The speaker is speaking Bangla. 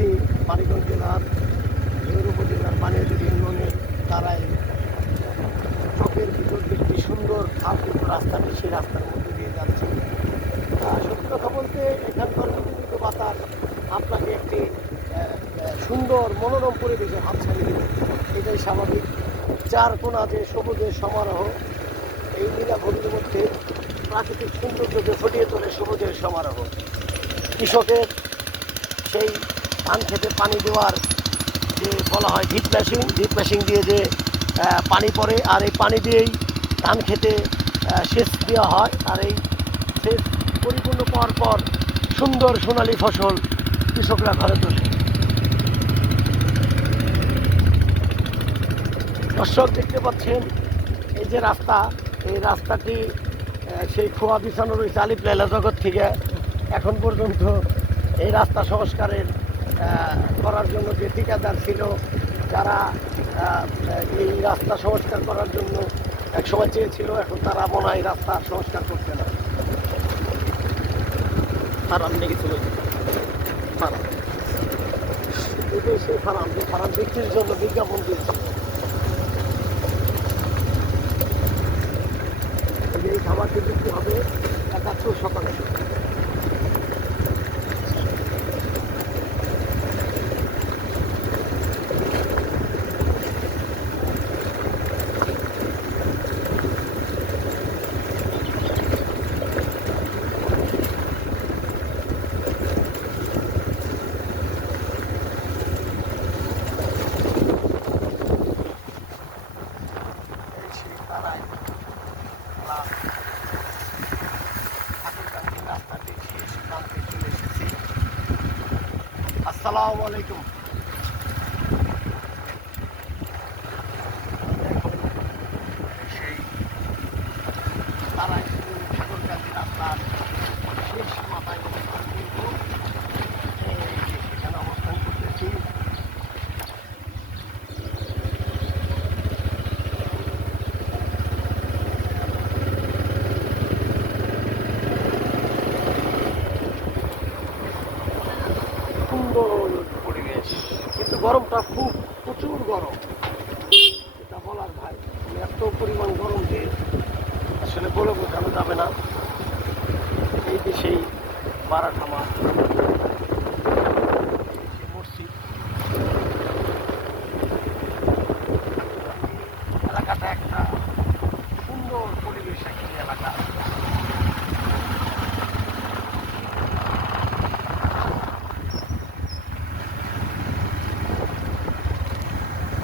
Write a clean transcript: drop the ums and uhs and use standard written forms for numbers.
আছি মানিকগঞ্জ জেলার মেহের উপজেলার বানিয়াজুড়ি ইউনিয়নের তারাই চকের ভিতর যে একটি সুন্দর খালযুক্ত রাস্তাটি, সেই রাস্তার মধ্যে দিয়ে যাচ্ছি। সত্যি কথা বলতে এখানকার মৃদু বাতাস আপনাকে একটি সুন্দর মনোরম পরিবেশে হাত ছাড়িয়ে দেবে, এটাই স্বাভাবিক। চার কোণা যে সবুজের সমারোহ, এই নীলাভূমির মধ্যে প্রাকৃতিক সৌন্দর্যকে ফুটিয়ে তোলে সবুজের সমারোহ। কৃষকের সেই ধান খেতে পানি দেওয়ার যে বলা হয় ডিপ মেশিন দিয়ে যে পানি পড়ে, আর এই পানি দিয়েই ধান খেতে সেচ দেওয়া হয়, আর এই সেচ পরিপূর্ণ পাওয়ার পর সুন্দর সোনালী ফসল কৃষকরা ঘরে তোলে। দর্শক দেখতে পাচ্ছেন এই যে রাস্তা, এই রাস্তাটি সেই খোয়া বিছানো রয়েছে আলিপ লাইলা জগৎ থেকে এখন পর্যন্ত। এই রাস্তা সংস্কারের করার জন্য যে ঠিকাদার ছিল, যারা এই রাস্তা সংস্কার করার জন্য একসময় চেয়েছিল, এখন তারা মনে হয় রাস্তা সংস্কার করছে না। ফার্ম নাকি ছিল ফার্ম, এটাই সেই ফার্ম যে ফার্ম বিক্রির জন্য বিজ্ঞাপন দিয়েছে। এই খাবারটি বিক্রি হবে 71%। আসসালামু আলাইকুম। সেই তারাই ঠাকুরগাঁথি রাস্তার শেষ মাথায় সেখানে অবস্থান করতেছি। সুন্দর পরিবেশ, কিন্তু গরমটা খুব প্রচুর গরম, এটা বলার ভাই। এত পরিমাণ গরম যে আসলে বলে বোঝানো যাবে না। এই যে সেই বারাঠামা